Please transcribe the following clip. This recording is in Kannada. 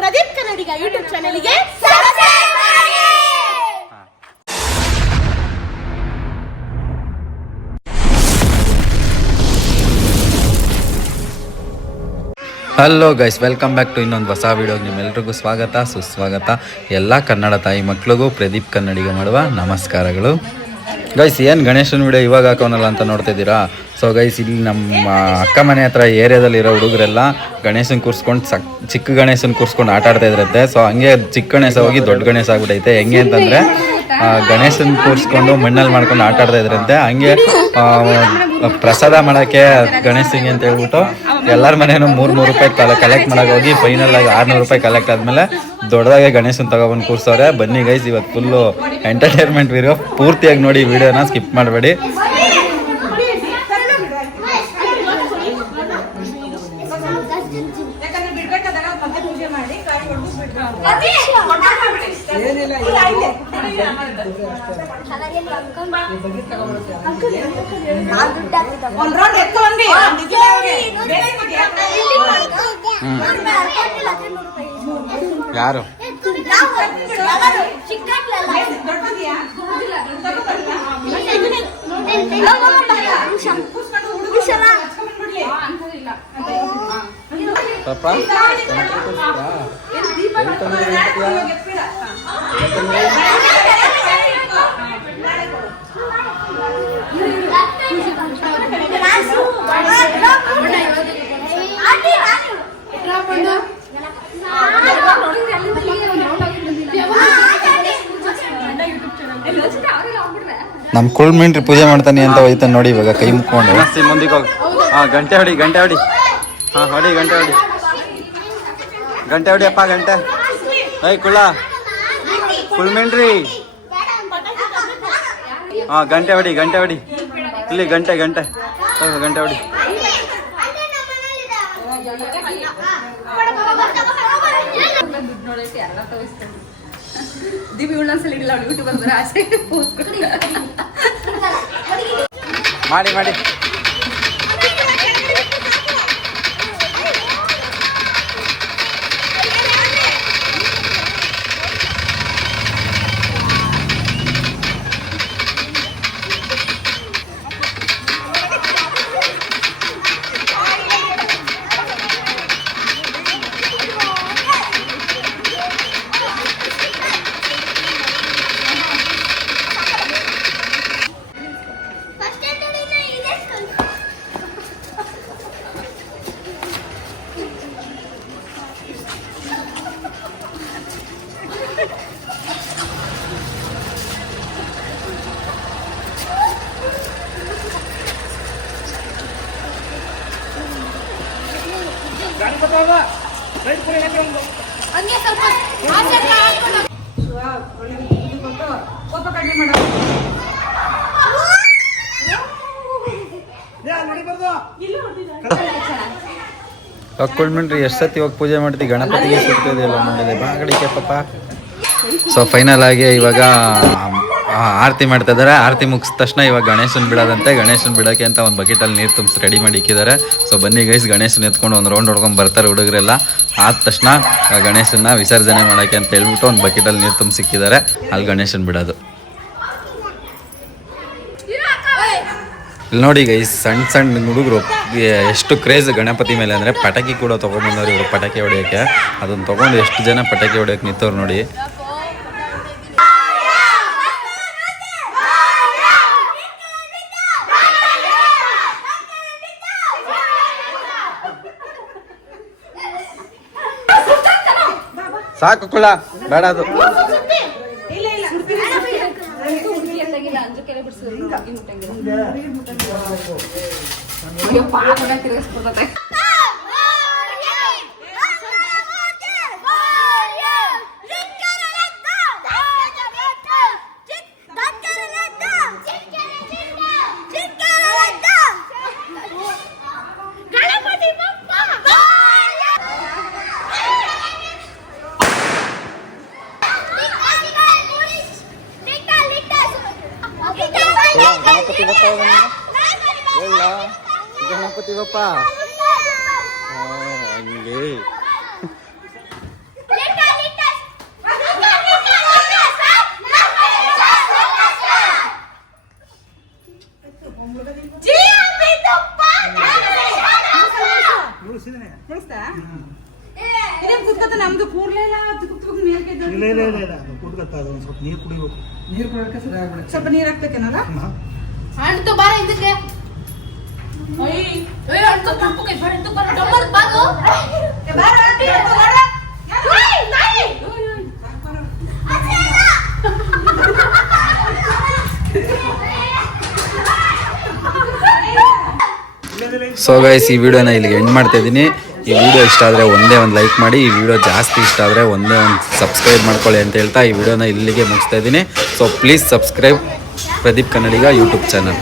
ಪ್ರದೀಪ್ ಕನ್ನಡಿಗ ಯೂಟ್ಯೂಬ್ ಚಾನೆಲ್ಗೆ hello guys, welcome back to ಇನ್ನೊಂದು ಹೊಸ ವಿಡಿಯೋಗೆ ನಿಮ್ಮೆಲ್ರಿಗೂ ಸ್ವಾಗತ ಸುಸ್ವಾಗತ. ಎಲ್ಲ ಕನ್ನಡ ತಾಯಿ ಮಕ್ಳಿಗೂ ಪ್ರದೀಪ್ ಕನ್ನಡಿಗ ಮಾಡುವ ನಮಸ್ಕಾರಗಳು. ಗೈಸ್, ಏನು ಗಣೇಶನ ವಿಡಿಯೋ ಇವಾಗ ಹಾಕೋನಲ್ಲ ಅಂತ ನೋಡ್ತಿದ್ದೀರಾ? ಸೊ ಗೈಸ್, ಇಲ್ಲಿ ನಮ್ಮ ಅಕ್ಕ ಮನೆ ಹತ್ರ ಏರಿಯಾದಲ್ಲಿರೋ ಹುಡುಗರೆಲ್ಲ ಗಣೇಶನ ಕೂರಿಸ್ಕೊಂಡು ಚಿಕ್ಕ ಗಣೇಶನ ಕೂರಿಸ್ಕೊಂಡು ಆಟ ಆಡ್ತಾ ಇದ್ರಂತೆ. ಸೊ ಹಂಗೆ ಚಿಕ್ಕ ಗಣೇಶ ಹೋಗಿ ದೊಡ್ಡ ಗಣೇಶ ಆಗ್ಬಿಟ್ಟೈತೆ. ಹೆಂಗೆ ಅಂತಂದರೆ ಗಣೇಶನ ಕೂರಿಸ್ಕೊಂಡು ಮಣ್ಣಲ್ಲಿ ಮಾಡ್ಕೊಂಡು ಆಟ ಆಡ್ತಾ ಇದ್ರಂತೆ. ಹಂಗೆ ಪ್ರಸಾದ ಮಾಡೋಕ್ಕೆ ಗಣೇಶನಿಗೆ ಅಂತ ಹೇಳ್ಬಿಟ್ಟು ಎಲ್ಲರ ಮನೇನೂ 300 ರೂಪಾಯಿ ಕಲೆಕ್ಟ್ ಮಾಡೋಕೆ ಹೋಗಿ ಫೈನಲ್ ಆಗಿ 600 ರೂಪಾಯಿ ಕಲೆಕ್ಟ್ ಆದಮೇಲೆ ದೊಡ್ಡದಾಗೆ ಗಣೇಶನ ತಗೊಬಂದು ಕೂರಿಸೋರೆ. ಬನ್ನಿ ಗೈಸ್, ಇವತ್ತು ಫುಲ್ಲು ಎಂಟರ್ಟೈನ್ಮೆಂಟ್ ವಿಡಿಯೋ. ಪೂರ್ತಿಯಾಗಿ ನೋಡಿ, ವಿಡಿಯೋನ ಸ್ಕಿಪ್ ಮಾಡಬೇಡಿ. ಯಾರು ಪಾಪ ನಮ್ಮ ಕುಳ್ಮಿಂಟ್ರಿ ಪೂಜೆ ಮಾಡ್ತಾನೆ ಅಂತ ಹೋಯ್ತಾನೆ ನೋಡಿ. ಇವಾಗ ಕೈ ಮುಕ್ಕೊಂಡು ಮುಂದಿಗೆ ಹೋಗಿ ಗಂಟೆ ಹೊಡಿ ಹೊಡಿ ಗಂಟೆ ಹೊಡಿ ಅಪ್ಪ ಗಂಟೆ. ಕುಳ್ಮಿಂಟ್ರಿ ಗಂಟೆ ಹೊಡಿ ಇಲ್ಲಿ ಗಂಟೆ ಹೊಡಿ. ಮಾಡಿ ಕುಳ್ಮಿಂಟ್ರಿ ಎಷ್ಟು ಸತಿ ಹೋಗಿ ಪೂಜೆ ಮಾಡ್ತೀವಿ, ಗಣಪತಿಗೆ ಸುಡ್ತಿದೆಯಲ್ಲ ಮುಂದೆ ಬಾಗಡಿಕೆ ಪಾಪ. ಸೊ ಫೈನಲ್ ಆಗಿ ಇವಾಗ ಆರತಿ ಮಾಡ್ತಾ ಇದ್ದಾರೆ. ಆರತಿ ಮುಗಿಸಿದ ತಕ್ಷಣ ಇವಾಗ ಗಣೇಶನ ಬಿಡೋದಂತೆ. ಗಣೇಶನ ಬಿಡೋಕ್ಕೆ ಅಂತ ಒಂದು ಬಕೆಟಲ್ಲಿ ನೀರು ತುಂಬಿಸಿ ರೆಡಿ ಮಾಡಿ ಇಕ್ಕಿದ್ದಾರೆ. ಸೊ ಬನ್ನಿ ಗೈಸ್, ಗಣೇಶನ ಎತ್ಕೊಂಡು ಒಂದು ರೌಂಡ್ ಹೊಡ್ಕೊಂಡು ಬರ್ತಾರೆ ಹುಡುಗರೆಲ್ಲ. ಆದ ತಕ್ಷಣ ಗಣೇಶನ ವಿಸರ್ಜನೆ ಮಾಡೋಕ್ಕೆ ಅಂತ ಹೇಳ್ಬಿಟ್ಟು ಒಂದು ಬಕೆಟಲ್ಲಿ ನೀರು ತುಂಬಿಸಿ ಇಕ್ಕಿದ್ದಾರೆ. ಅಲ್ಲಿ ಗಣೇಶನ ಬಿಡೋದು. ಇಲ್ಲಿ ನೋಡಿ ಗೈಸ್, ಸಣ್ಣ ಹುಡುಗರು ಎಷ್ಟು ಕ್ರೇಜ್ ಗಣಪತಿ ಮೇಲೆ ಅಂದರೆ ಪಟಾಕಿ ಕೂಡ ತೊಗೊಂಡ್ಬಂದವ್ರು ಇವರು ಪಟಾಕಿ ಹೊಡೆಯೋಕ್ಕೆ. ಅದನ್ನು ತೊಗೊಂಡು ಎಷ್ಟು ಜನ ಪಟಾಕಿ ಹೊಡೆಯೋಕ್ಕೆ ನಿಂತವ್ರು ನೋಡಿ. ಸಾಕು ಕುಳ ಬೇಡ ಅದು. ಗಣಪತಿ ಬಪ್ಪ ಹಂಗೆ ಕುತ್ಕೊತ ನಮ್ದು ಕೂರ್ಲೇ ಇಲ್ಲ ಇಲ್ಲ ಕೂತ್ಕೊತ ಅದು ಒಂದು ಸ್ವಲ್ಪ ನೀರು ಕುಡಿಬೇಕು. ನೀರು ಕುಡಿಯೋಕೆ ಸರಿ ಆಗ್ಬಿಡುತ್ತೆ. ಸ್ವಲ್ಪ ನೀರು ಹಾಕ್ಬೇಕೇನಲ್ಲ. ಅಂಟು ಬಾರ ಇದಕ್ಕೆ ಅಂಟು ತಪ್ಪು ಕೈ ಬರ ಅಂಟು ಬರ ಡಮ್ಮರ್ ಬಾಗು ಬಾರ ಆಂಟಿ ಬಾರ ನಾಯಿ ಸೊ ಗೈಸ್ ಈ ವಿಡಿಯೋನ ಇಲ್ಲಿಗೆ ಎಂಡ್ ಮಾಡ್ತಾ ಇದ್ದೀನಿ. ಈ ವಿಡಿಯೋ ಇಷ್ಟ ಆದರೆ ಒಂದೇ ಒಂದು ಲೈಕ್ ಮಾಡಿ, ಈ ವಿಡಿಯೋ ಜಾಸ್ತಿ ಇಷ್ಟ ಆದರೆ ಒಂದೇ ಒಂದು ಸಬ್ಸ್ಕ್ರೈಬ್ ಮಾಡ್ಕೊಳ್ಳಿ ಅಂತ ಹೇಳ್ತಾ ಈ ವಿಡಿಯೋನ ಇಲ್ಲಿಗೆ ಮುಗಿಸ್ತಾ ಇದ್ದೀನಿ. So please subscribe Pradeep Kannadiga YouTube channel.